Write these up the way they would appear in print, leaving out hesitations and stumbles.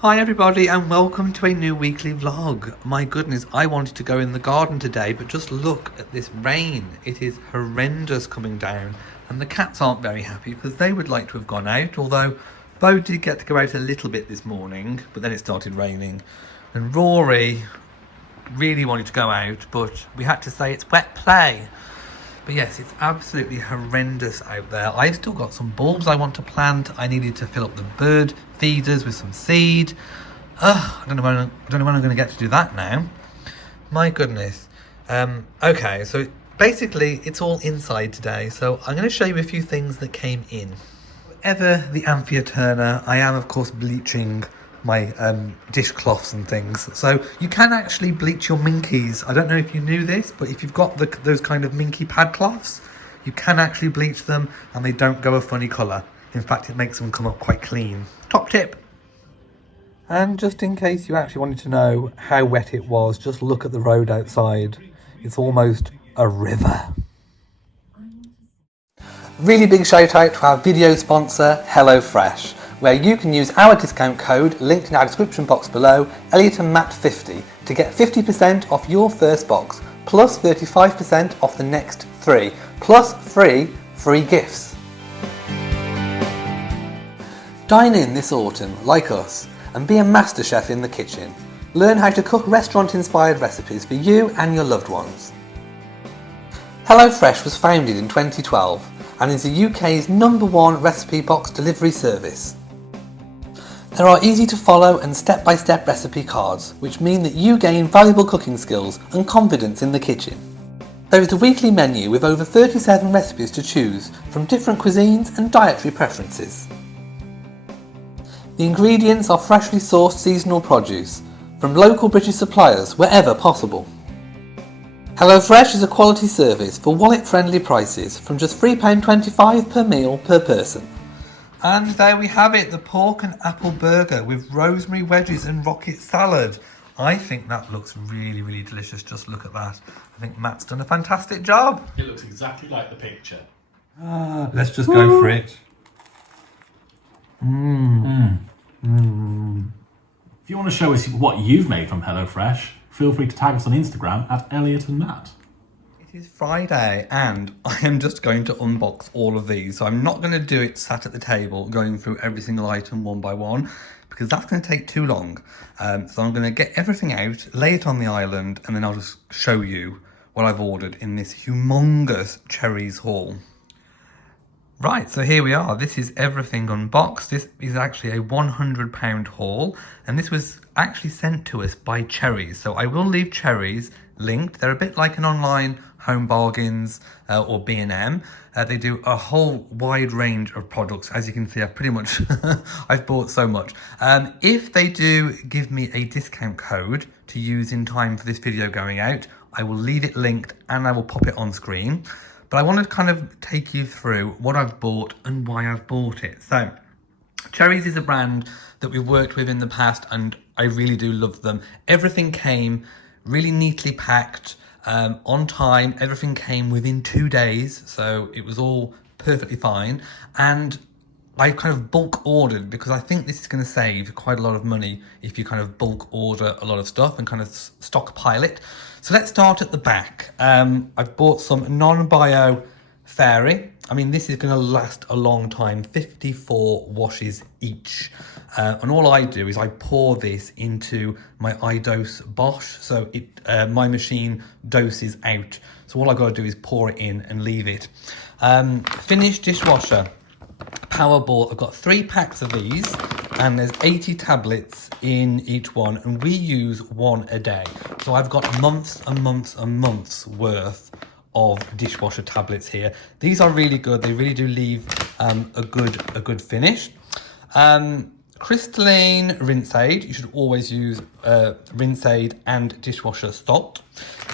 Hi everybody and welcome to a new weekly vlog. My goodness, I wanted to go in the garden today, but just look at this rain. It is horrendous coming down and the cats aren't very happy because they would like to have gone out, although Bo did get to go out a little bit this morning, but then it started raining. And Rory really wanted to go out, but we had to say it's wet play. But yes, it's absolutely horrendous out there. I've still got some bulbs I want to plant. I needed to fill up the bird feeders with some seed. I don't know when I'm going to get to do that now. My goodness. Okay, so basically it's all inside today. So I'm going to show you a few things that came in. Ever the Amphia Turner, I am of course bleaching my dishcloths and things. So you can actually bleach your minkies. I don't know if you knew this, but if you've got those kind of minky pad cloths, you can actually bleach them and they don't go a funny colour. In fact, it makes them come up quite clean. Top tip. And just in case you actually wanted to know how wet it was, just look at the road outside. It's almost a river. Really big shout out to our video sponsor, Hellofresh, where you can use our discount code linked in our description box below, Elliot and Matt 50, to get 50% off your first box, plus 35% off the next 3, plus free gifts. Dine in this autumn, like us, and be a master chef in the kitchen. Learn how to cook restaurant-inspired recipes for you and your loved ones. HelloFresh was founded in 2012 and is the UK's #1 recipe box delivery service. There are easy to follow and step-by-step recipe cards, which mean that you gain valuable cooking skills and confidence in the kitchen. There is a weekly menu with over 37 recipes to choose from different cuisines and dietary preferences. The ingredients are freshly sourced seasonal produce from local British suppliers wherever possible. HelloFresh is a quality service for wallet-friendly prices from just £3.25 per meal per person. And there we have it, the pork and apple burger with rosemary wedges and rocket salad. I think that looks really, really delicious. Just look at that. I think Matt's done a fantastic job. It looks exactly like the picture. Let's just go for it. If you want to show us what you've made from HelloFresh, feel free to tag us on Instagram at Elliot and Matt. It is Friday and I am just going to unbox all of these. So I'm not going to do it sat at the table going through every single item one by one because that's going to take too long. So I'm going to get everything out, lay it on the island, and then I'll just show you what I've ordered in this humongous cherries haul. Right, so here we are. This is everything unboxed. This is actually a £100 haul, and this was actually sent to us by Cherries. So I will leave Cherries linked. They're a bit like an online Home Bargains or B&M. They do a whole wide range of products. As you can see, I've pretty much, I've bought so much. If they do give me a discount code to use in time for this video going out, I will leave it linked and I will pop it on screen. But I want to kind of take you through what I've bought and why I've bought it. So, Cherries is a brand that we've worked with in the past and I really do love them. Everything came really neatly packed, on time. Everything came within 2 days, so it was all perfectly fine. And I kind of bulk ordered because I think this is going to save quite a lot of money if you kind of bulk order a lot of stuff and kind of stockpile it. So let's start at the back. I've bought some non-bio fairy. I mean, this is going to last a long time, 54 washes each. And all I do is I pour this into my iDose Bosch. So my machine doses out. So all I've got to do is pour it in and leave it. Finish dishwasher. Powerball. I've got 3 packs of these and there's 80 tablets in each one and we use 1 a day. So I've got months and months and months worth of dishwasher tablets here. These are really good. They really do leave a good finish. Crystalline rinse aid. You should always use rinse aid and dishwasher salt.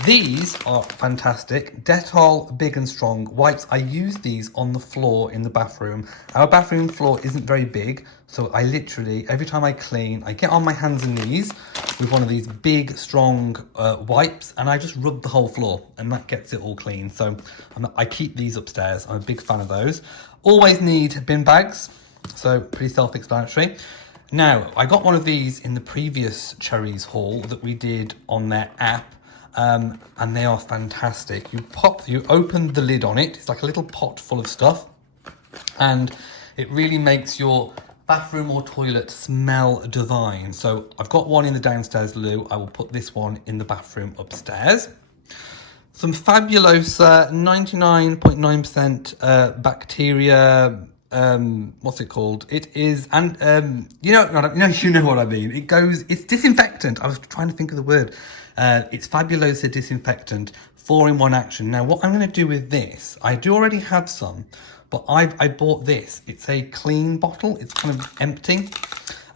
These are fantastic. Dettol Big and Strong wipes. I use these on the floor in the bathroom. Our bathroom floor isn't very big, so I literally, every time I clean, I get on my hands and knees with one of these big, strong wipes, and I just rub the whole floor, and that gets it all clean. So I keep these upstairs. I'm a big fan of those. Always need bin bags, so pretty self-explanatory. Now, I got one of these in the previous Cherries haul that we did on their app, and they are fantastic. You open the lid on it, it's like a little pot full of stuff, and it really makes your bathroom or toilet smell divine. So I've got one in the downstairs loo, I will put this one in the bathroom upstairs. Some Fabulosa 99.9% bacteria. What's it called? It is, and you know what I mean. It's disinfectant. I was trying to think of the word. It's Fabulosa disinfectant, 4-in-1 action. Now, what I'm going to do with this, I do already have some, but I bought this. It's a clean bottle. It's kind of empty.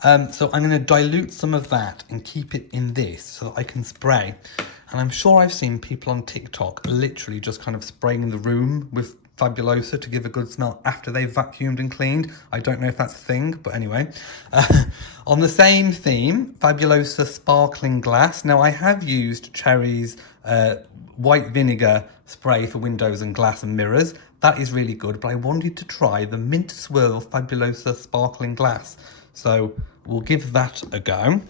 So I'm going to dilute some of that and keep it in this so that I can spray. And I'm sure I've seen people on TikTok literally just kind of spraying the room with Fabulosa to give a good smell after they've vacuumed and cleaned. I don't know if that's a thing, but anyway. On the same theme, Fabulosa sparkling glass. Now, I have used Cherry's white vinegar spray for windows and glass and mirrors. That is really good, but I wanted to try the mint swirl Fabulosa sparkling glass. So we'll give that a go.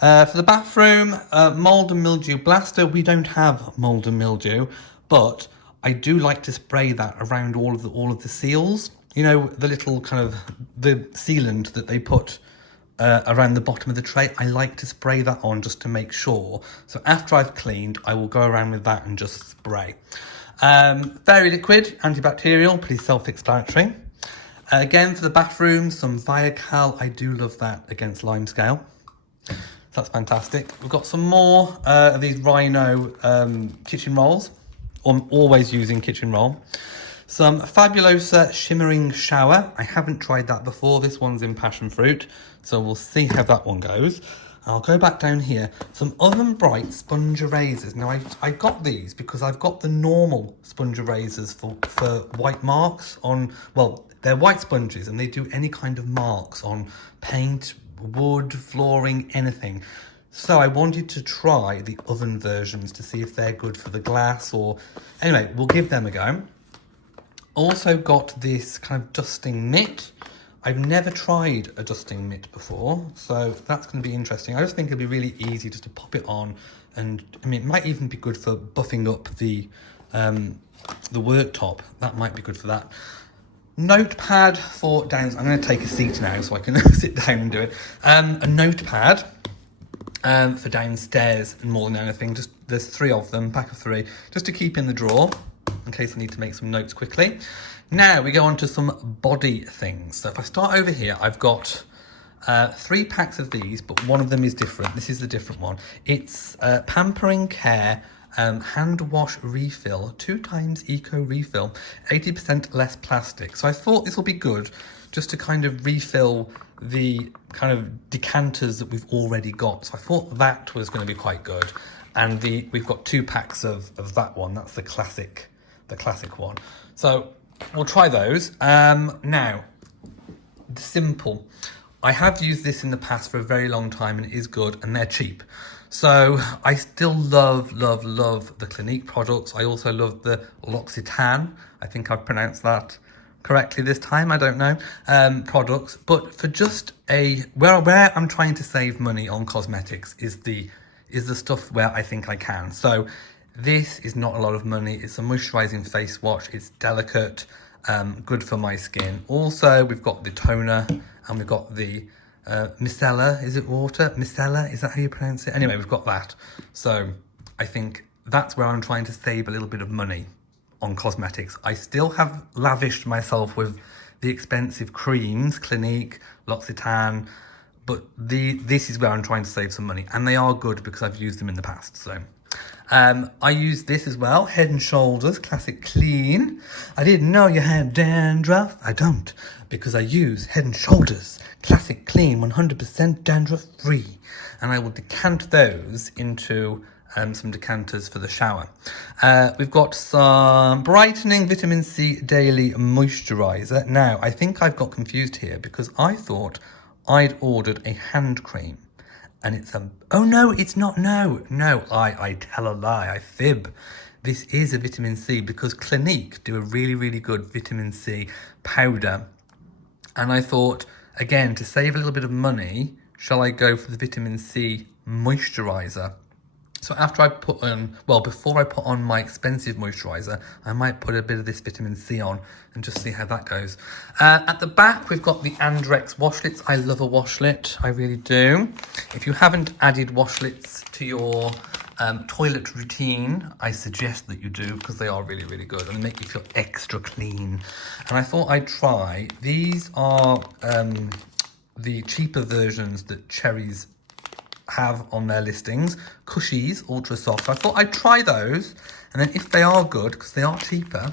For the bathroom, mold and mildew blaster. We don't have mold and mildew, but I do like to spray that around all of the seals. You know, the little kind of the sealant that they put around the bottom of the tray. I like to spray that on just to make sure. So after I've cleaned, I will go around with that and just spray. Fairy liquid, antibacterial, pretty self-explanatory. Again, for the bathroom, some Viacal. I do love that against limescale. That's fantastic. We've got some more of these Rhino kitchen rolls. I'm always using kitchen roll. Some Fabulosa shimmering shower. I haven't tried that before. This one's in passion fruit, so we'll see how that one goes. I'll go back down here. Some Oven Bright sponge erasers. Now, I got these because I've got the normal sponge erasers for white marks on, well, they're white sponges and they do any kind of marks on paint, wood, flooring, anything. So I wanted to try the oven versions to see if they're good for the glass or... Anyway, we'll give them a go. Also got this kind of dusting mitt. I've never tried a dusting mitt before, so that's going to be interesting. I just think it'll be really easy just to pop it on, and I mean, it might even be good for buffing up the worktop. That might be good for that. Notepad for down. I'm going to take a seat now so I can sit down and do it. A notepad for downstairs, and more than anything, just there's 3 of them, pack of 3, just to keep in the drawer in case I need to make some notes quickly. Now we go on to some body things. So if I start over here, I've got 3 packs of these, but one of them is different. This is the different one. It's Pampering Care hand wash refill, 2 times eco refill, 80% less plastic. So I thought this will be good just to kind of refill the kind of decanters that we've already got. So I thought that was going to be quite good. And we've got 2 packs of that one. That's the classic one. So we'll try those. Now, simple. I have used this in the past for a very long time and it is good and they're cheap. So I still love the Clinique products. I also love the L'Occitane. I think I've pronounced that correctly this time, I don't know, products. But for just where I'm trying to save money on cosmetics is the stuff where I think I can. So this is not a lot of money. It's a moisturizing face wash. It's delicate, good for my skin. Also, we've got the toner and we've got the micellar. Is it water? Micellar, is that how you pronounce it? Anyway, we've got that. So I think that's where I'm trying to save a little bit of money on cosmetics. I still have lavished myself with the expensive creams, Clinique, L'Occitane, but this is where I'm trying to save some money. And they are good because I've used them in the past, so... I use this as well, Head and Shoulders Classic Clean. I didn't know you had dandruff. I don't, because I use Head and Shoulders Classic Clean, 100% dandruff free. And I will decant those into some decanters for the shower. We've got some Brightening Vitamin C Daily Moisturiser. Now, I think I've got confused here because I thought I'd ordered a hand cream. And it's oh no, it's not, no, I tell a lie, I fib. This is a vitamin C because Clinique do a really good vitamin C powder. And I thought again, to save a little bit of money, shall I go for the vitamin C moisturiser? So after I put on, well, before I put on my expensive moisturiser, I might put a bit of this vitamin C on and just see how that goes. At the back, we've got the Andrex washlets. I love a washlet, I really do. If you haven't added washlets to your toilet routine, I suggest that you do, because they are really, really good and they make you feel extra clean. And I thought I'd try. These are the cheaper versions that Cherries have on their listings. Cushies Ultra Soft. So I thought I'd try those, and then if they are good, because they are cheaper,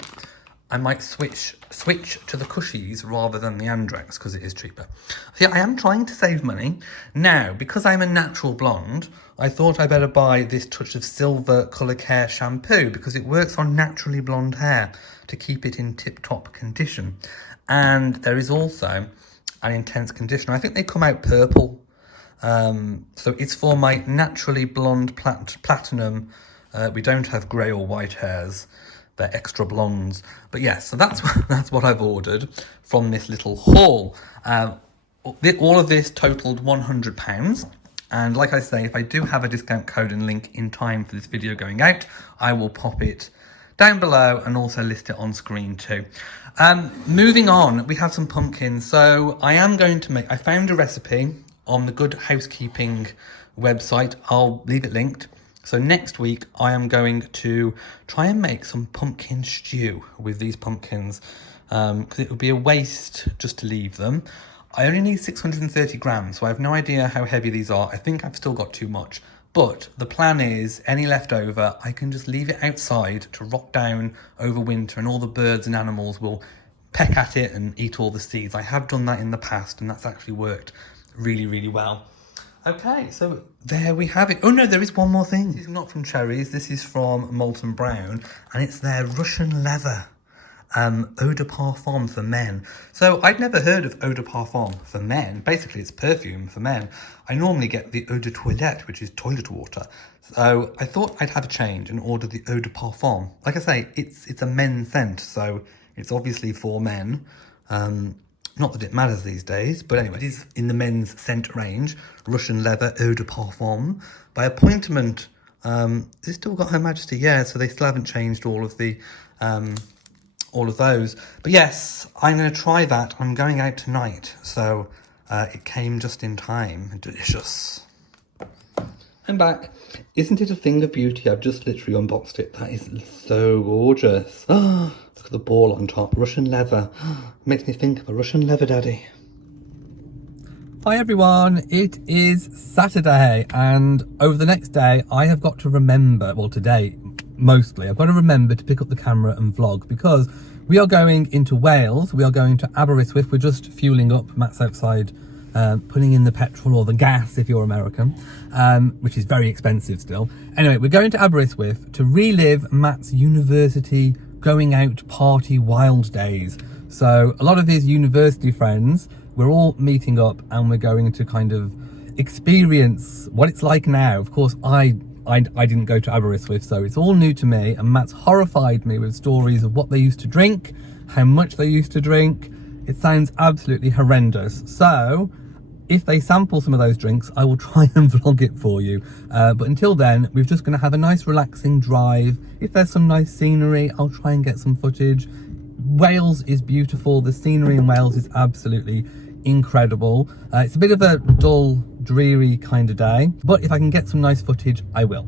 I might switch to the Cushies rather than the Andrex, because it is cheaper. So yeah, I am trying to save money. Now, because I'm a natural blonde, I thought I better buy this Touch of Silver Colour Care shampoo, because it works on naturally blonde hair to keep it in tip-top condition. And there is also an intense conditioner. I think they come out purple. So it's for my naturally blonde platinum. We don't have grey or white hairs. They're extra blondes. But yes, so that's what I've ordered from this little haul. All of this totaled £100. And like I say, if I do have a discount code and link in time for this video going out, I will pop it down below and also list it on screen too. Moving on, we have some pumpkins. So I found a recipe on the Good Housekeeping website. I'll leave it linked. So next week I am going to try and make some pumpkin stew with these pumpkins, because it would be a waste just to leave them. I only need 630 grams, so I have no idea how heavy these are. I think I've still got too much. But the plan is, any leftover, I can just leave it outside to rot down over winter, and all the birds and animals will peck at it and eat all the seeds. I have done that in the past, and that's actually worked really, really well. Okay, so there we have it. Oh no, there is one more thing. This is not from Cherries, this is from Molten Brown, and it's their Russian leather eau de parfum for men. So I'd never heard of eau de parfum for men. Basically, it's perfume for men. I normally get the eau de toilette, which is toilet water. So I thought I'd have a change and order the eau de parfum. Like I say, it's a men's scent, so it's obviously for men. Not that it matters these days, but anyway, it is in the men's scent range. Russian leather eau de parfum. By appointment, it's still got Her Majesty, yeah, so they still haven't changed all of those. But yes, I'm going to try that. I'm going out tonight, so it came just in time. Delicious. I'm back. Isn't it a thing of beauty? I've just literally unboxed it. That is so gorgeous. Oh, look at the ball on top. Russian leather. Makes me think of a Russian leather daddy. Hi everyone, it is Saturday, and over the next day I have got to remember, well today mostly, I've got to remember to pick up the camera and vlog, because we are going into Wales. We are going to Aberystwyth. We're just fueling up. Matt's outside putting in the petrol, or the gas if you're American, which is very expensive still. Anyway, we're going to Aberystwyth to relive Matt's university going out party wild days. So a lot of his university friends, we're all meeting up and we're going to kind of experience what it's like now. Of course, I didn't go to Aberystwyth, so it's all new to me, and Matt's horrified me with stories of what they used to drink, how much they used to drink. It sounds absolutely horrendous. So if they sample some of those drinks, I will try and vlog it for you. But until then, we're just going to have a nice relaxing drive. If there's some nice scenery, I'll try and get some footage. Wales is beautiful. The scenery in Wales is absolutely incredible. It's a bit of a dull, dreary kind of day, but if I can get some nice footage, I will.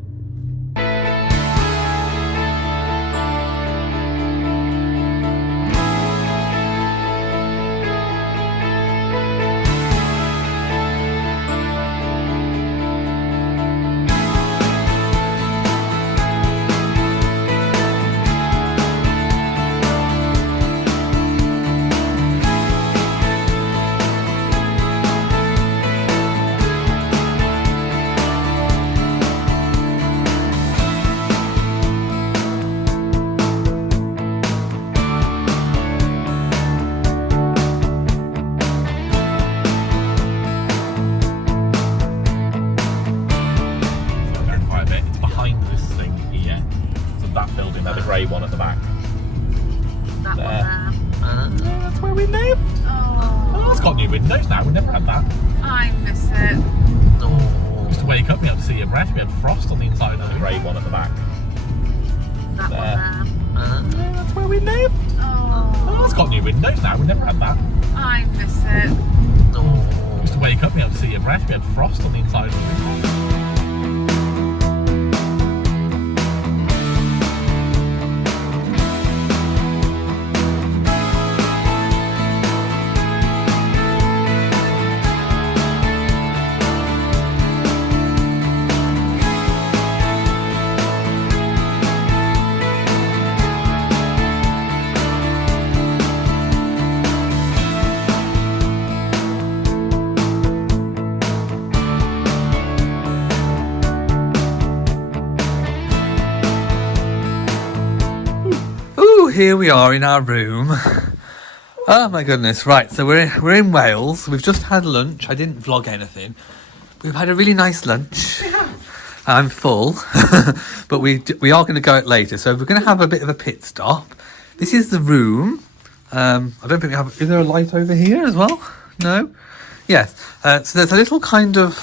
One at the back. That one there. That's where we lived. Oh. Oh, it's got new windows now. We never had that. I miss it. Oh. Just to wake up, we had to see a breath. We had frost on the inside and a grey one at the back. That There. one there. Yeah, that's where we live. Oh, Oh, it's got new windows now. We never had that. I miss it. Oh. Just to wake up, we had to see a breath. We had frost on the inside. Here we are in our room. Oh my goodness, right, so we're in Wales. We've just had lunch. I didn't vlog anything. We've had a really nice lunch. I'm full, but we are going to go out later, so we're going to have a bit of a pit stop. This is the room. I don't think we have... Is there a light over here as well? No? Yes. So there's a little kind of...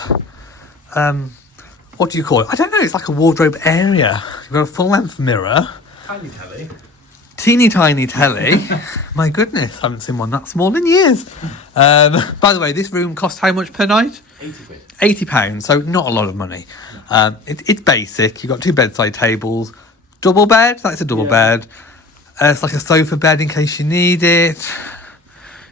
what do you call it? I don't know, it's like a wardrobe area. You've got a full-length mirror. Tiny telly. Teeny tiny telly. My goodness, I haven't seen one that small in years. By the way, this room costs how much per night? 80 quid. £80, so not a lot of money. It's basic. You've got 2 bedside tables, double bed. That's a double bed. It's like a sofa bed in case you need it.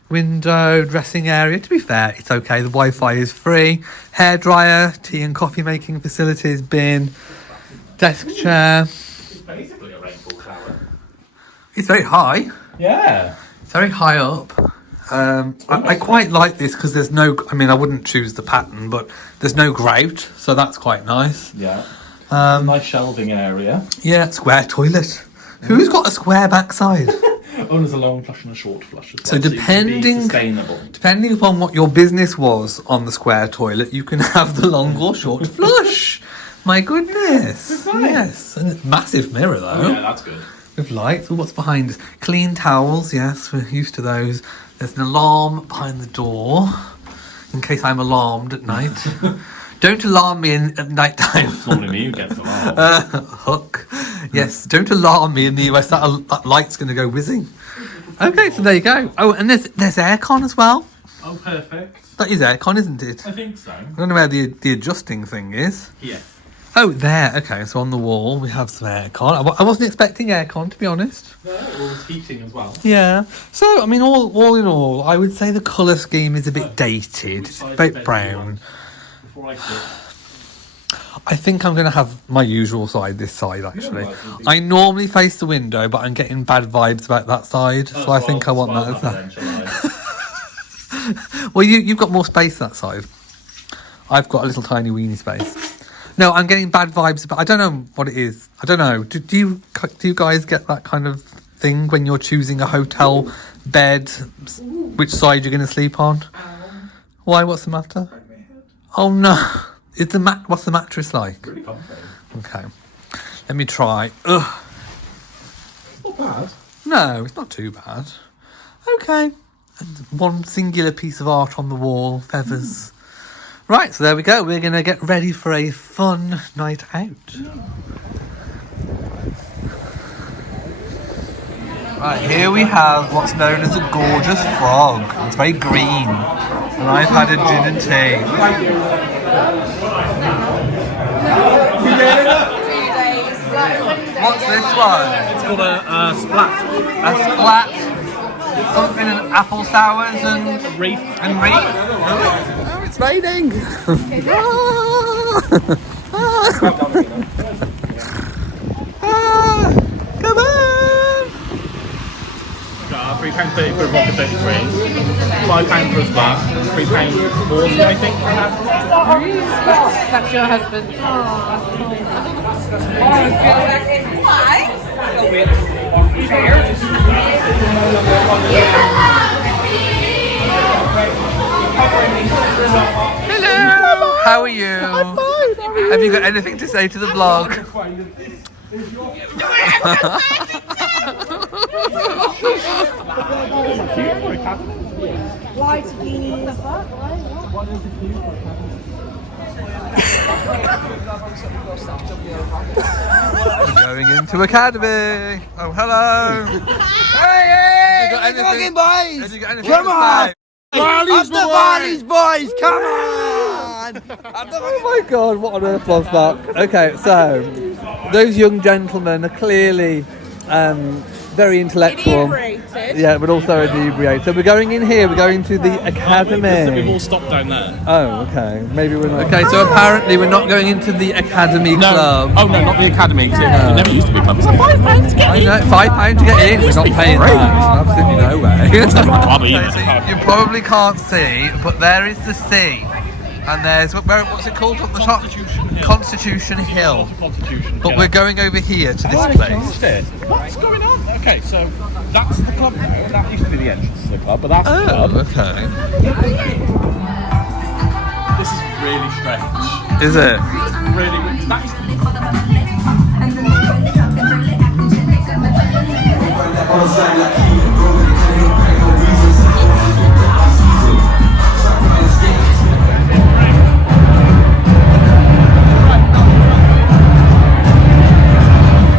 Window, dressing area. To be fair, it's okay. The Wi-Fi is free. Hairdryer, tea and coffee making facilities, bin, desk chair. It's basically a rainfall shower. It's very high. Yeah. It's very high up. I quite like this because there's no... I mean, I wouldn't choose the pattern, but there's no grout, so that's quite nice. Yeah. Nice shelving area. Yeah, square toilet. Who's got a square backside? Oh, there's a long flush and a short flush as well. So you can be depending sustainable. upon what your business was on the square toilet, you can have the long or short flush. My goodness. Nice. Yes. And it's massive mirror, though. Oh, yeah, that's good. With lights. Oh, what's behind us? Clean towels. Yes, we're used to those. There's an alarm behind the door in case I'm alarmed at night. Don't alarm me at night time. It's normally me who gets alarmed. Hook. Yes, don't alarm me in the US. That light's going to go whizzing. Okay, so there you go. Oh, and there's aircon as well. Oh, perfect. That is aircon, isn't it? I think so. I don't know where the adjusting thing is. Yeah. Oh, there. Okay, so on the wall we have some aircon. I wasn't expecting aircon, to be honest. No, well, there's heating as well. Yeah. So, I mean, all in all, I would say the colour scheme is a bit dated. It's a bit brown. Before I sit. I think I'm going to have my usual side, this side, actually. I normally face the window, but I'm getting bad vibes about that side, so I think I want that as that. Well, you've got more space that side. I've got a little tiny weeny space. No, I'm getting bad vibes, but I don't know what it is. I don't know. Do you guys get that kind of thing when you're choosing a hotel bed, which side you're going to sleep on? Why? What's the matter? Oh no! What's the mattress like? Really comfy. Okay, let me try. Ugh. It's not bad. No, it's not too bad. Okay, and one singular piece of art on the wall, feathers. Right, so there we go. We're going to get ready for a fun night out. Right, here we have what's known as a gorgeous frog. It's very green. And I've had a gin and tea. What's this one? It's called a splat. A splat. Something in apple sours and Reef. Oh, it's raining. Come on. £3.30 for a vodka 33, £5 for a splat, £3.40 I think for an apple. That's your husband. Hello. How are you? I'm fine. Have you got anything to say to the vlog? Lights, please. We're going into Academy. Oh, hello. Hey, got anything- fucking boys! Have you got anything Come to on! say? Up the Varley's boys, come on! Oh my god, what on earth was that? Okay, so those young gentlemen are clearly very intellectual. Inebriated. Yeah, but also inebriated. So we're going in here, we're going to the We've Academy. all stopped down there. Oh, okay. Maybe we're not. Okay, so apparently we're not going into the Academy Club. Oh no, not the Academy. It never used to be a club. It's like £5 to get I in. know, £5 to get in. We're not paying that. Absolutely no way. Club either. Okay, so you probably can't see, but there is the sea, and there's what's it called on the top? Constitution Hill. Constitution. But we're going over here to this place. What's going on? Okay, so that's the club now. That used to be the entrance to the club, but that's the club. Oh, okay. This is really strange. Is it? Really weird. That used to be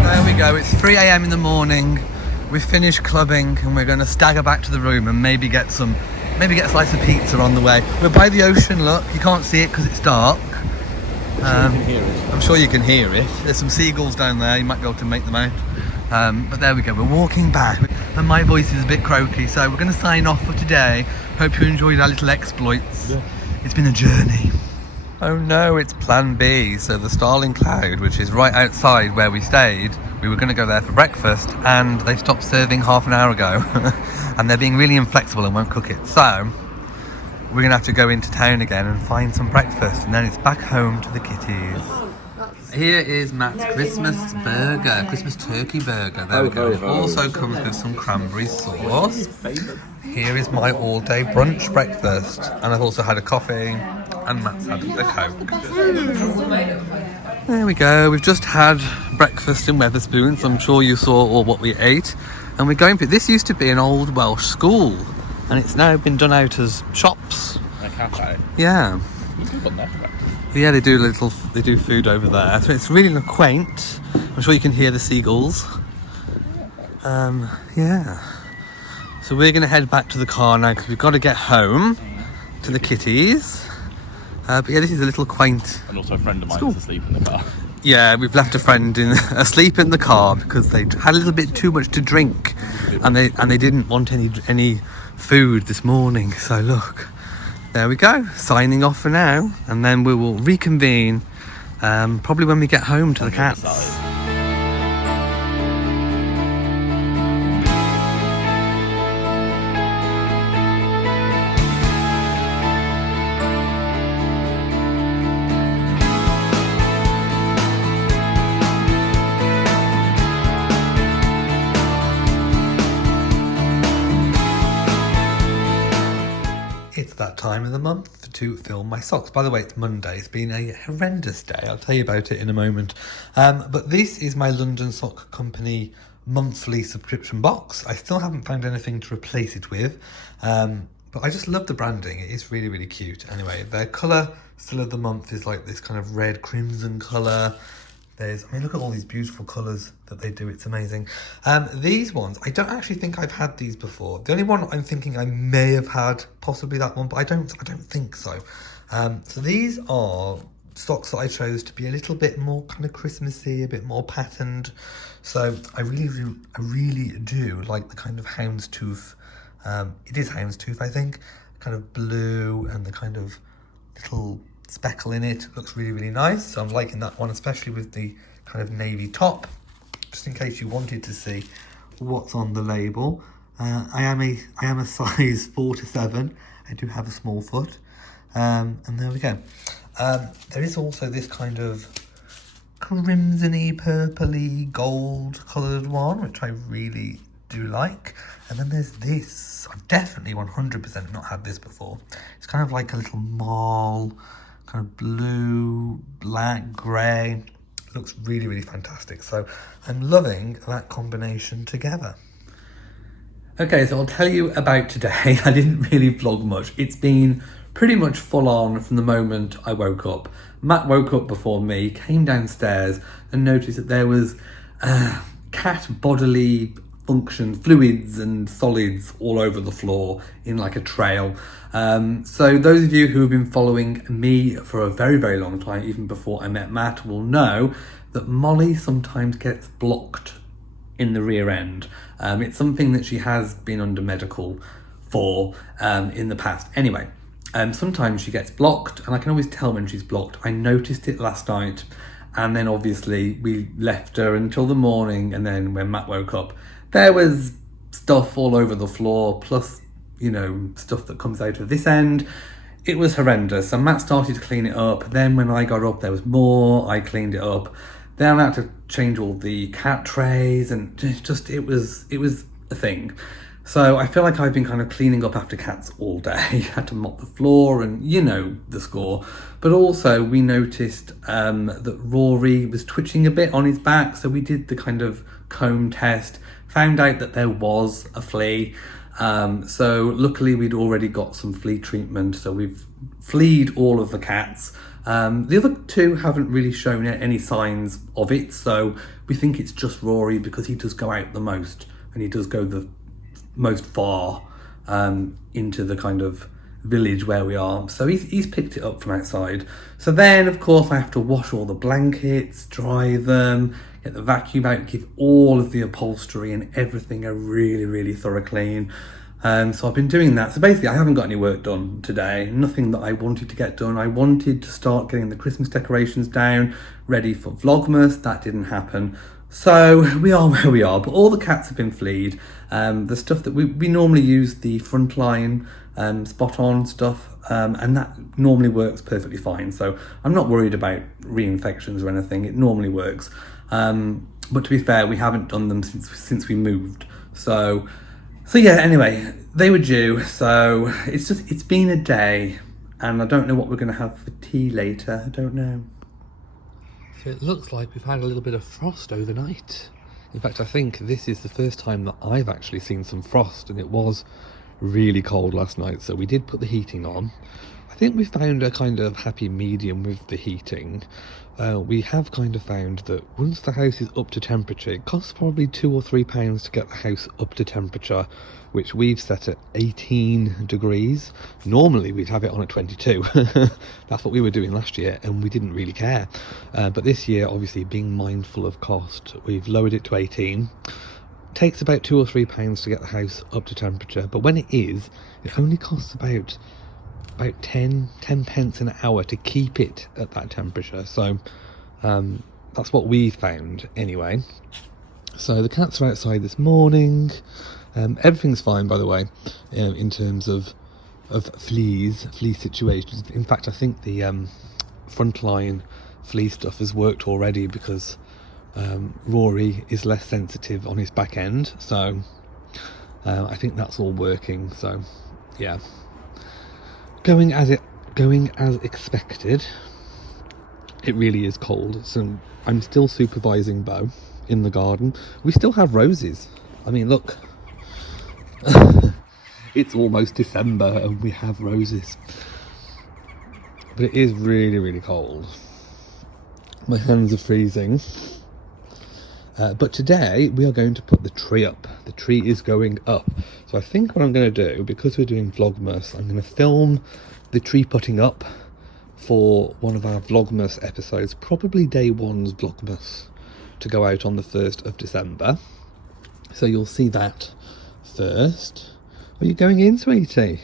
There we go. It's 3 a.m. in the morning. We've finished clubbing and we're going to stagger back to the room and maybe get a slice of pizza on the way. We're by the ocean. Look, you can't see it because it's dark. I'm sure you can hear it. There's some seagulls down there. You might be able to make them out. But there we go. We're walking back, and my voice is a bit croaky, so we're going to sign off for today. Hope you enjoyed our little exploits. Yeah. It's been a journey. Oh no, it's Plan B. So the Starling Cloud, which is right outside where we stayed, we were going to go there for breakfast, and they stopped serving half an hour ago, and they're being really inflexible and won't cook it. So we're going to have to go into town again and find some breakfast, and then it's back home to the kitties. Here is Matt's Christmas burger, Christmas turkey burger. There we go. It also comes with some cranberry sauce. Here is my all-day brunch breakfast, and I've also had a coffee, and Matt's had a Coke. There we go. We've just had breakfast in Wetherspoons. I'm sure you saw all what we ate, and we're going for. This used to be an old Welsh school, and it's now been done out as shops. a cafe. Yeah. You could put that for breakfast. Yeah, they do food over there. So it's really quaint. I'm sure you can hear the seagulls. Yeah. So we're going to head back to the car now because we've got to get home to the kitties. But yeah, this is a little quaint. And also a friend of mine is asleep in the car. Yeah, we've left a friend asleep in the car because they had a little bit too much to drink, and they didn't want any food this morning. So look. There we go, signing off for now, and then we will reconvene probably when we get home to the cats. It's that time of the month to film my socks. By the way, it's Monday. It's been a horrendous day. I'll tell you about it in a moment. But this is my London Sock Company monthly subscription box. I still haven't found anything to replace it with. But I just love the branding. It is really, really cute. Anyway, their colour still of the month is like this kind of red crimson colour. I mean, look at all these beautiful colours that they do. It's amazing. These ones, I don't actually think I've had these before. The only one I'm thinking I may have had, possibly that one, but I don't think so. So these are socks that I chose to be a little bit more kind of Christmassy, a bit more patterned. So I really do like the kind of houndstooth. It is houndstooth, I think. Kind of blue and the kind of little speckle in it. Looks really, really nice. So I'm liking that one, especially with the kind of navy top. Just in case you wanted to see what's on the label. I am a size 4 to 7. I do have a small foot. And there we go. There is also this kind of crimson-y, purpley, gold coloured one, which I really do like. And then there's this. I've definitely 100% not had this before. It's kind of like a little mall, kind of blue, black, grey. Looks really, really fantastic. So I'm loving that combination together. Okay, so I'll tell you about today. I didn't really vlog much. It's been pretty much full on from the moment I woke up. Matt woke up before me, came downstairs and noticed that there was cat bodily function, fluids and solids all over the floor in like a trail. So those of you who have been following me for a very, very long time, even before I met Matt, will know that Molly sometimes gets blocked in the rear end. It's something that she has been under medical for in the past. Anyway, sometimes she gets blocked, and I can always tell when she's blocked. I noticed it last night, and then obviously we left her until the morning, and then when Matt woke up, there was stuff all over the floor, plus, you know, stuff that comes out of this end. It was horrendous. So Matt started to clean it up. Then when I got up, there was more. I cleaned it up. Then I had to change all the cat trays, and just it was a thing. So I feel like I've been kind of cleaning up after cats all day. Had to mop the floor, and you know the score. But also we noticed that Rory was twitching a bit on his back, so we did the kind of comb test, found out that there was a flea. So luckily we'd already got some flea treatment, so we've flea'd all of the cats. The other two haven't really shown any signs of it, so we think it's just Rory because he does go out the most, and he does go the most far into the kind of village where we are. So he's picked it up from outside. So then, of course, I have to wash all the blankets, dry them, get the vacuum out, give all of the upholstery and everything a really, really thorough clean. So I've been doing that. So basically I haven't got any work done today, nothing that I wanted to get done. I wanted to start getting the Christmas decorations down, ready for Vlogmas. That didn't happen. So we are where we are, but all the cats have been flea'd. The stuff that we normally use, the Frontline spot on stuff, and that normally works perfectly fine. So I'm not worried about reinfections or anything. It normally works. But to be fair, we haven't done them since we moved. So yeah, anyway, they were due, so it's been a day, and I don't know what we're going to have for tea later. I don't know. So it looks like we've had a little bit of frost overnight. In fact, I think this is the first time that I've actually seen some frost, and it was really cold last night, so we did put the heating on. I think we found a kind of happy medium with the heating. We have kind of found that once the house is up to temperature, it costs probably £2 or £3 to get the house up to temperature, which we've set at 18 degrees. Normally we'd have it on at 22. That's what we were doing last year, and we didn't really care. But this year, obviously being mindful of cost, we've lowered it to 18. Takes about £2 or £3 to get the house up to temperature, but when it is, it only costs about 10 pence an hour to keep it at that temperature. So that's what we found anyway. So the cats are outside this morning. Everything's fine, by the way, in terms of flea situations. In fact, I think the Frontline flea stuff has worked already, because Rory is less sensitive on his back end, so I think that's all working. So yeah, going as expected. It really is cold, so I'm still supervising Bo in the garden. We still have roses. I mean, look, it's almost December and we have roses, but it is really, really cold. My hands are freezing. But today we are going to put the tree up. The tree is going up. So I think what I'm going to do, because we're doing Vlogmas, I'm going to film the tree putting up for one of our Vlogmas episodes, probably day one's Vlogmas, to go out on the 1st of December. So you'll see that first. Are you going in, sweetie?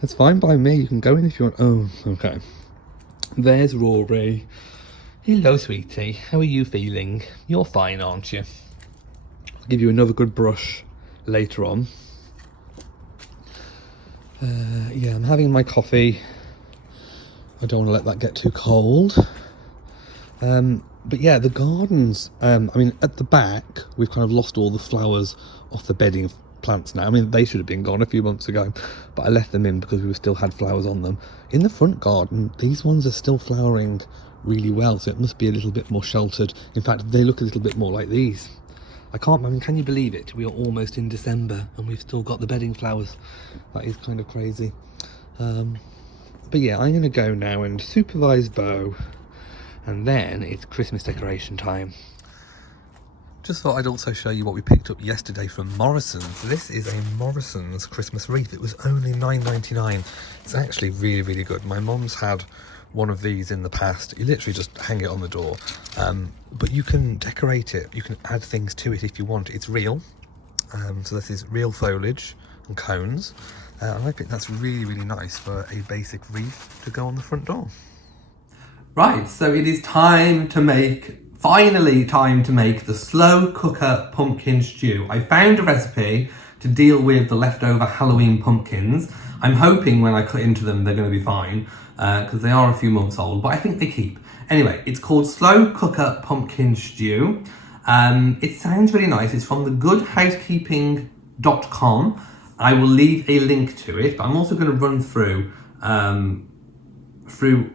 That's fine by me. You can go in if you want. Oh, okay. There's Rory. Hello, sweetie. How are you feeling? You're fine, aren't you? I'll give you another good brush later on. Yeah, I'm having my coffee. I don't want to let that get too cold. But yeah, the gardens, I mean, at the back, we've kind of lost all the flowers off the bedding of plants now. I mean, they should have been gone a few months ago, but I left them in because we still had flowers on them. In the front garden, these ones are still flowering really well, so it must be a little bit more sheltered. In fact, they look a little bit more like these. I mean, can you believe it? We are almost in December and we've still got the bedding flowers. That is kind of crazy. But yeah, I'm going to go now and supervise Bo, and then it's Christmas decoration time. Just thought I'd also show you what we picked up yesterday from Morrison's. This is a Morrison's Christmas wreath. It was only £9.99. It's actually really, really good. My mum's had one of these in the past. You literally just hang it on the door. But you can decorate it. You can add things to it if you want. It's real. So this is real foliage and cones. And I think that's really, really nice for a basic wreath to go on the front door. Right, so it is time to make, finally time to make the slow cooker pumpkin stew. I found a recipe to deal with the leftover Halloween pumpkins. I'm hoping when I cut into them they're going to be fine, because they are a few months old, but I think they keep. Anyway, it's called Slow Cooker Pumpkin Stew. It sounds really nice. It's from thegoodhousekeeping.com. I will leave a link to it, but I'm also going to run through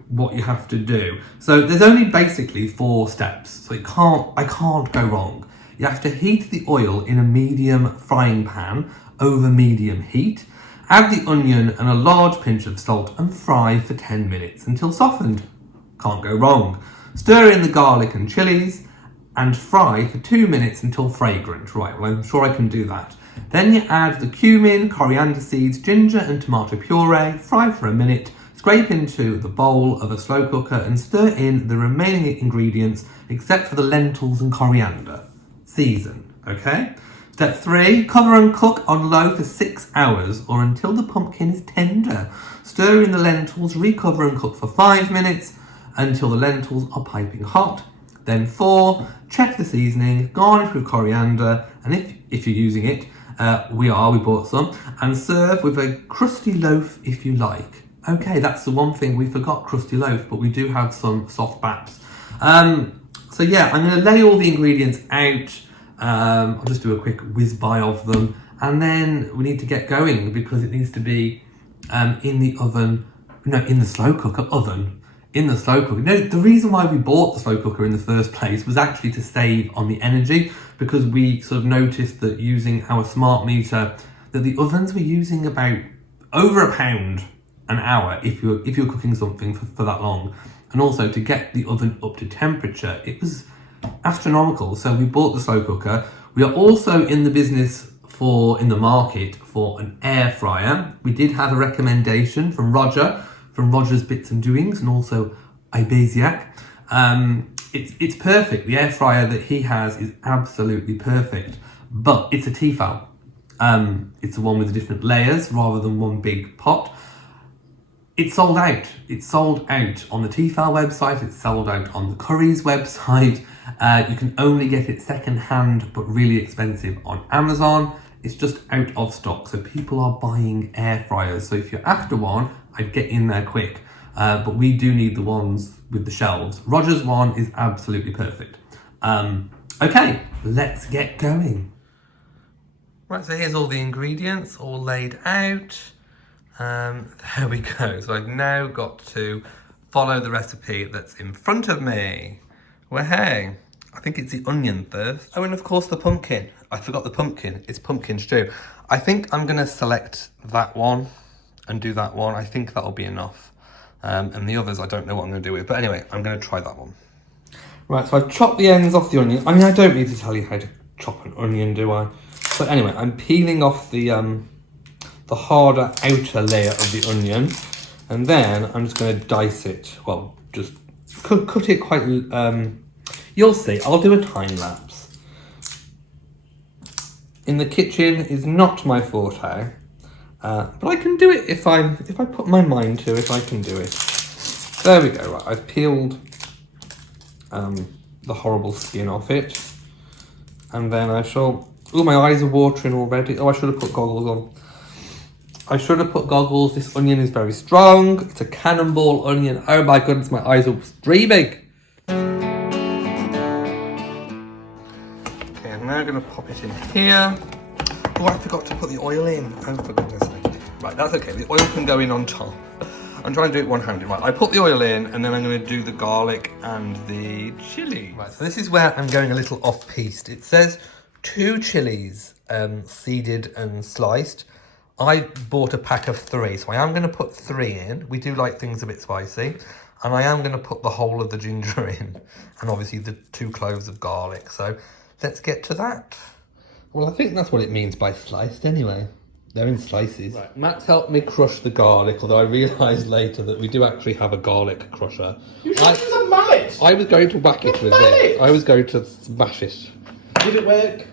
what you have to do. So there's only basically 4 steps, so I can't go wrong. You have to heat the oil in a medium frying pan over medium heat. Add the onion and a large pinch of salt and fry for 10 minutes until softened. Can't go wrong. Stir in the garlic and chilies and fry for 2 minutes until fragrant. Right, well, I'm sure I can do that. Then you add the cumin, coriander seeds, ginger and tomato puree, fry for a minute, scrape into the bowl of a slow cooker and stir in the remaining ingredients except for the lentils and coriander. Season, okay? Step 3, cover and cook on low for 6 hours or until the pumpkin is tender. Stir in the lentils, recover and cook for 5 minutes until the lentils are piping hot. Then 4, check the seasoning, garnish with coriander, and if you're using it, we bought some, and serve with a crusty loaf if you like. Okay, that's the one thing we forgot, crusty loaf, but we do have some soft baps. So yeah, I'm going to lay all the ingredients out. I'll just do a quick whiz by of them, and then we need to get going because it needs to be in the slow cooker oven. In the slow cooker. No, the reason why we bought the slow cooker in the first place was actually to save on the energy, because we sort of noticed that using our smart meter, that the ovens were using about over £1 an hour if you're cooking something for that long. And also to get the oven up to temperature, it was astronomical. So we bought the slow cooker. We are also in the market for an air fryer. We did have a recommendation from Roger's Bits and Doings, and also Ibasiak. It's perfect. The air fryer that he has is absolutely perfect, but it's a Tefal. It's the one with the different layers rather than one big pot. It's sold out. It's sold out on the Tefal website. It's sold out on the Curry's website. You can only get it second hand, but really expensive on Amazon. It's just out of stock. So people are buying air fryers. So if you're after one, I'd get in there quick. But we do need the ones with the shelves. Roger's one is absolutely perfect. Okay, let's get going. Right, so here's all the ingredients all laid out. There we go. So I've now got to follow the recipe that's in front of me. Well, hey, I think it's the onion first. Oh, and of course the pumpkin. I forgot the pumpkin. It's pumpkin stew. I think I'm going to select that one and do that one. I think that'll be enough. And the others, I don't know what I'm going to do with. But anyway, I'm going to try that one. Right, so I've chopped the ends off the onion. I mean, I don't need to tell you how to chop an onion, do I? But anyway, I'm peeling off the harder outer layer of the onion. And then I'm just going to dice it. Well, just cut it quite... you'll see, I'll do a time lapse. In the kitchen is not my forte. But I can do it if I put my mind to it, I can do it. There we go, right, I've peeled the horrible skin off it. And then I shall... Oh, my eyes are watering already. Oh, I should have put goggles on. I should have put goggles. This onion is very strong. It's a cannonball onion. Oh my goodness, my eyes are streaming. Okay, I'm now going to pop it in here. Oh, I forgot to put the oil in. Oh, for goodness sake. Right, that's okay. The oil can go in on top. I'm trying to do it one-handed. Right, I put the oil in, and then I'm going to do the garlic and the chili. Right, so this is where I'm going a little off-piste. It says 2 chilies seeded and sliced. I bought a pack of 3, so I am going to put 3 in. We do like things a bit spicy. And I am going to put the whole of the ginger in. And obviously the 2 cloves of garlic. So let's get to that. Well, I think that's what it means by sliced anyway. They're in slices. Right. Max helped me crush the garlic, although I realised later that we do actually have a garlic crusher. You should use a mallet! I was going to whack it with this. I was going to smash it. Did it work?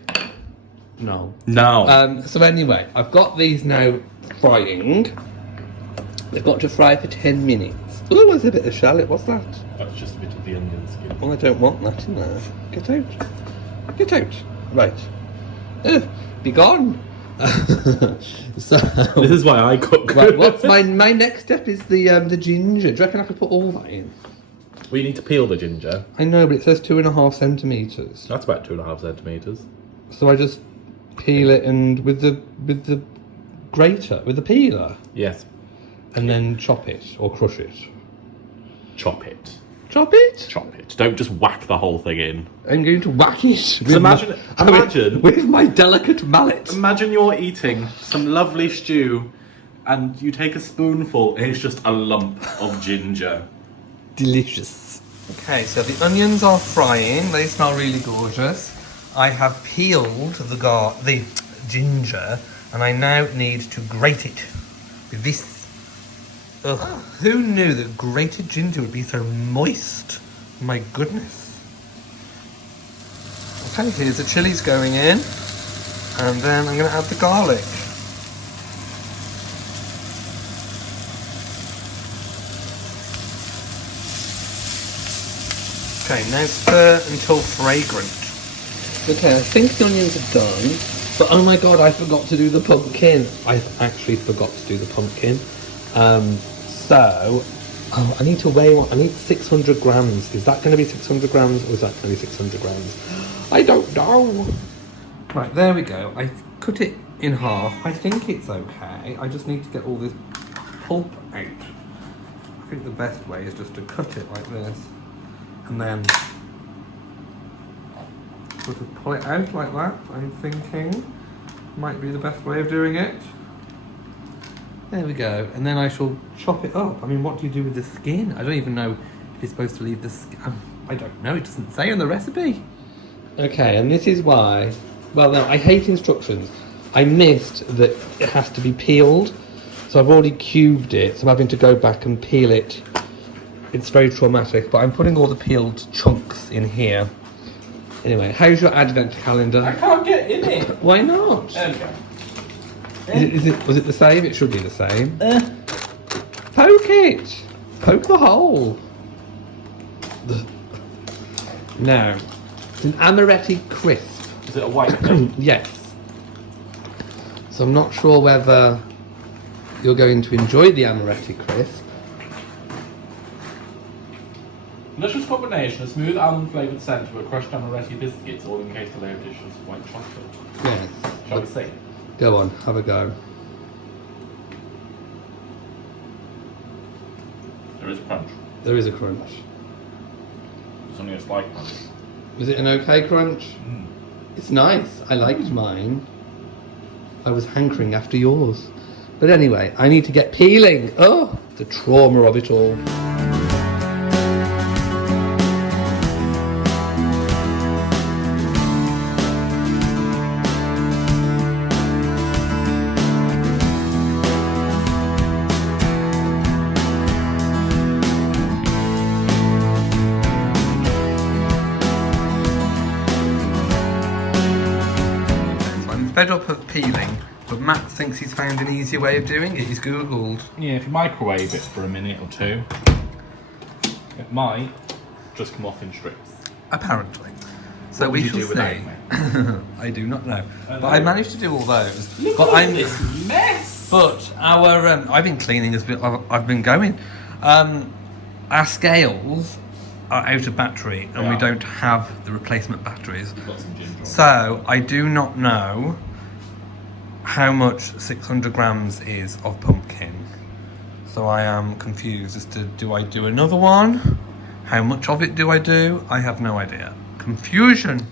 No. No. So anyway, I've got these now frying. They've got to fry for 10 minutes. Oh, there's a bit of shallot. What's that? That's just a bit of the onion skin. Well, I don't want that in there. Get out. Get out. Right. Be gone. So This is why I cook. right, what's my next step is the ginger. Do you reckon I could put all that in? Well, you need to peel the ginger. I know, but it says 2.5 centimeters. That's about 2.5 centimeters. So I just peel it and with the grater, with the peeler, Yes. and then chop it or crush it. Chop it. Chop it. Chop it. Don't just whack the whole thing in. I'm going to whack it. With imagine with my delicate mallet. Imagine you're eating some lovely stew and you take a spoonful and it's just a lump of ginger. Delicious. Okay, so the onions are frying. They smell really gorgeous. I have peeled the ginger, and I now need to grate it with this. Ugh, who knew that grated ginger would be so moist? My goodness. Okay, here's the chilies going in, and then I'm going to add the garlic. Okay, now stir until fragrant. Okay, I think the onions are done, but oh my god, I forgot to do the pumpkin. I actually forgot to do the pumpkin. I need to weigh one. I need 600 grams. Is that going to be 600 grams or is that going to be 600 grams? I don't know. Right, there we go. I cut it in half. I think it's okay. I just need to get all this pulp out. I think the best way is just to cut it like this and then sort of pull it out like that. I'm thinking might be the best way of doing it. There we go, and then I shall chop it up. I mean, what do you do with the skin? I don't even know if you're supposed to leave the skin. I don't know, it doesn't say on the recipe. Okay, and this is why, well no, I hate instructions. I missed that it has to be peeled, so I've already cubed it, so I'm having to go back and peel it. It's very traumatic, but I'm putting all the peeled chunks in here. Anyway, how's your advent calendar? I can't get in it. Why not? Okay. Was it the same? It should be the same. Poke it! Poke the hole! No. It's an amaretti crisp. Is it a white thing? Yes. So I'm not sure whether you're going to enjoy the amaretti crisp. Delicious combination of smooth almond flavoured centre with crushed amaretti biscuits, all encased in a layer of delicious white chocolate. Yes. Shall we see? Go on, have a go. There is a crunch. There is a crunch. It's only a slight crunch. Was it an okay crunch? It's nice. I liked mine. I was hankering after yours. But anyway, I need to get peeling. Oh, the trauma of it all. Fed up of peeling, but Matt thinks he's found an easier way of doing it. He's Googled. Yeah, if you microwave it for a minute or two, it might just come off in strips. Apparently. So What we would shall you do without see. me? I do not know. I But I know. managed to do all those. Look but at this mess! But our I've been cleaning as I've been going. Our scales are out of battery and we Yeah. don't have the replacement batteries. Got some ginger on. So I do not know how much 600 grams is of pumpkin. So I am confused as to, do I do another one? How much of it do I do? I have no idea. Confusion.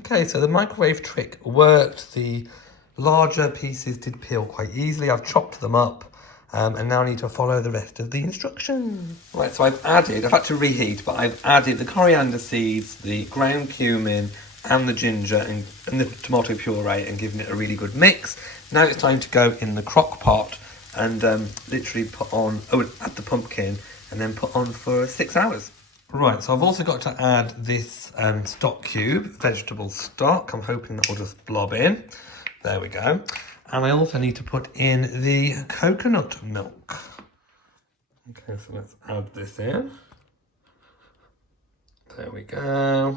Okay, so the microwave trick worked. The larger pieces did peel quite easily. I've chopped them up. And now I need to follow the rest of the instructions. Right, so I've had to reheat, but I've added the coriander seeds, the ground cumin, and the ginger and the tomato puree and given it a really good mix. Now it's time to go in the crock pot and literally add the pumpkin and then put on for 6 hours. Right, so I've also got to add this stock cube, vegetable stock. I'm hoping that will just blob in. There we go. And I also need to put in the coconut milk. Okay, so let's add this in. There we go.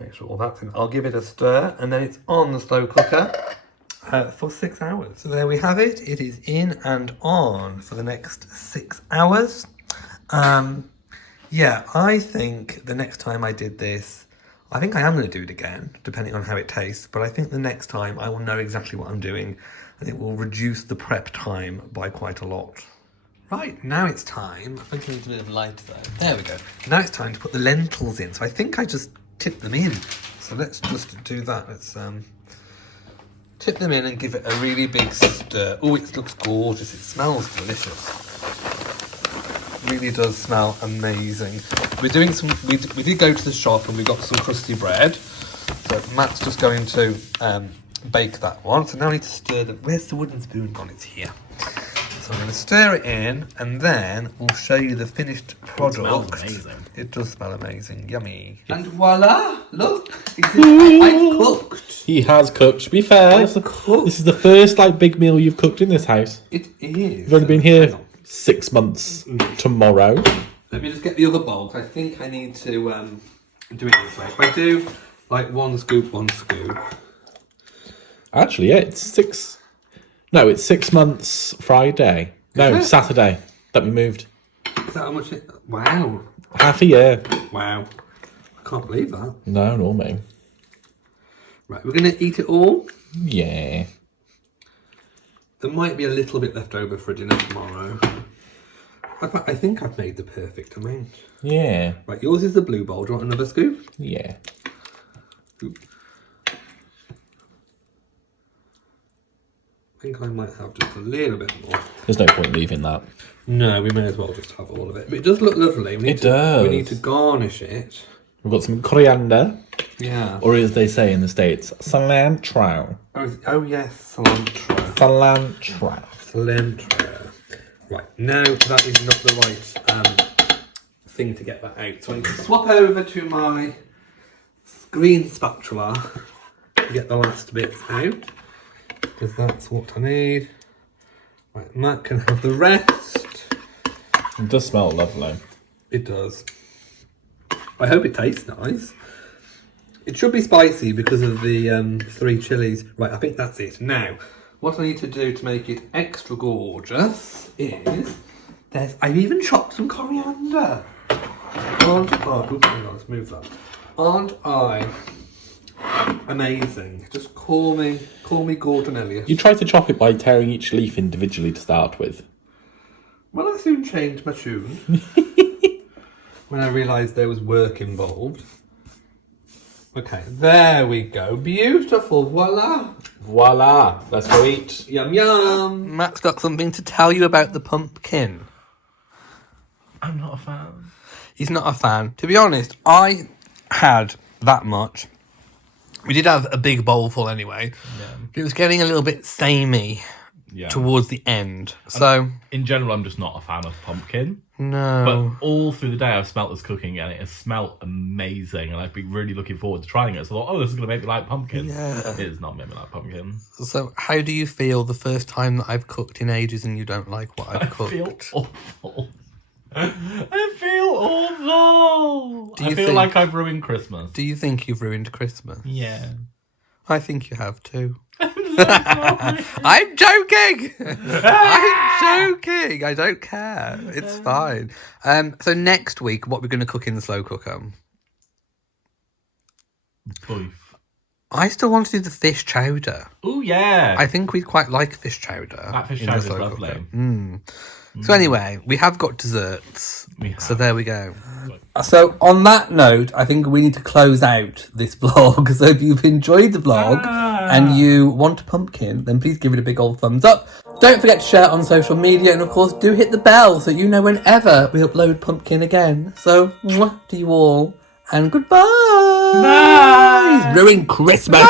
Make sure all that's in. I'll give it a stir and then it's on the slow cooker for 6 hours. So there we have it. It is in and on for the next 6 hours. Yeah, I think the next time I did this, I think I am going to do it again, depending on how it tastes. But I think the next time I will know exactly what I'm doing and it will reduce the prep time by quite a lot. Right, now it's time. I think I need a bit of light though. There we go. Now it's time to put the lentils in. So I think I just tip them in. So let's just do that. Let's tip them in and give it a really big stir. Oh, it looks gorgeous. It smells delicious. Really does smell amazing. We're doing some. We did go to the shop and we got some crusty bread. So Matt's just going to bake that one. So now I need to stir the. Where's the wooden spoon gone? It's here. So I'm going to stir it in and then we'll show you the finished product. It smells amazing. It does smell amazing. Yummy. And voila! Look, I've cooked. He has cooked. To be fair, this is the first like big meal you've cooked in this house. It is. You've only been here 6 months tomorrow. Let me just get the other bowl. I think I need to do it this way. If I do like one scoop. Actually, yeah, it's 6. No, it's 6 months Friday. No, Saturday that we moved. Is that how much it? Wow. Half a year. Wow. I can't believe that. No, nor me. Right, we're going to eat it all. Yeah. There might be a little bit left over for dinner tomorrow. I think I've made the perfect amount. Yeah. Right, yours is the blue bowl. Do you want another scoop? Yeah. Oop. I think I might have just a little bit more. There's no point leaving that. No, we may as well just have all of it. But it does look lovely. It does. We need to garnish it. We've got some coriander. Yeah. Or as they say in the States, cilantro. Oh yes, cilantro. Cilantro. Cilantro. Right, now that is not the right thing to get that out. So I need to swap over to my green spatula to get the last bits out. Because that's what I need. Right, Matt can have the rest. It does smell lovely. It does. I hope it tastes nice. It should be spicy because of the 3 chilies. Right, I think that's it. Now, what I need to do to make it extra gorgeous is... I've even chopped some coriander. Oops, hang on, let's move that. Aren't I amazing? Just call me Gordon Elliot. You tried to chop it by tearing each leaf individually to start with. Well, I soon changed my tune when I realised there was work involved. Okay, there we go. Beautiful, voila. Voila, let's go eat. Yum, yum. Matt's got something to tell you about the pumpkin. I'm not a fan. He's not a fan. To be honest, I had that much. We did have a big bowl full anyway. Yeah. It was getting a little bit samey towards the end. So in general, I'm just not a fan of pumpkin. No. But all through the day, I've smelt this cooking and it has smelt amazing. And I've been really looking forward to trying it. So I thought, this is going to make me like pumpkin. Yeah. It is not making me like pumpkin. So how do you feel the first time that I've cooked in ages and you don't like what I've cooked? I feel awful. I feel awful. I feel like I've ruined Christmas. Do you think you've ruined Christmas? Yeah. I think you have too. I'm joking. I'm joking. I don't care. It's fine. So next week, what we're going to cook in the slow cooker? Beef. I still want to do the fish chowder. Oh yeah. I think we quite like fish chowder. That fish chowder is lovely. So anyway, we have got desserts. So there we go. So on that note, I think we need to close out this vlog. So if you've enjoyed the vlog and you want a pumpkin, then please give it a big old thumbs up. Don't forget to share on social media, and of course do hit the bell so you know whenever we upload pumpkin again. So mwah to you all, and goodbye. Bye. Ruin Christmas.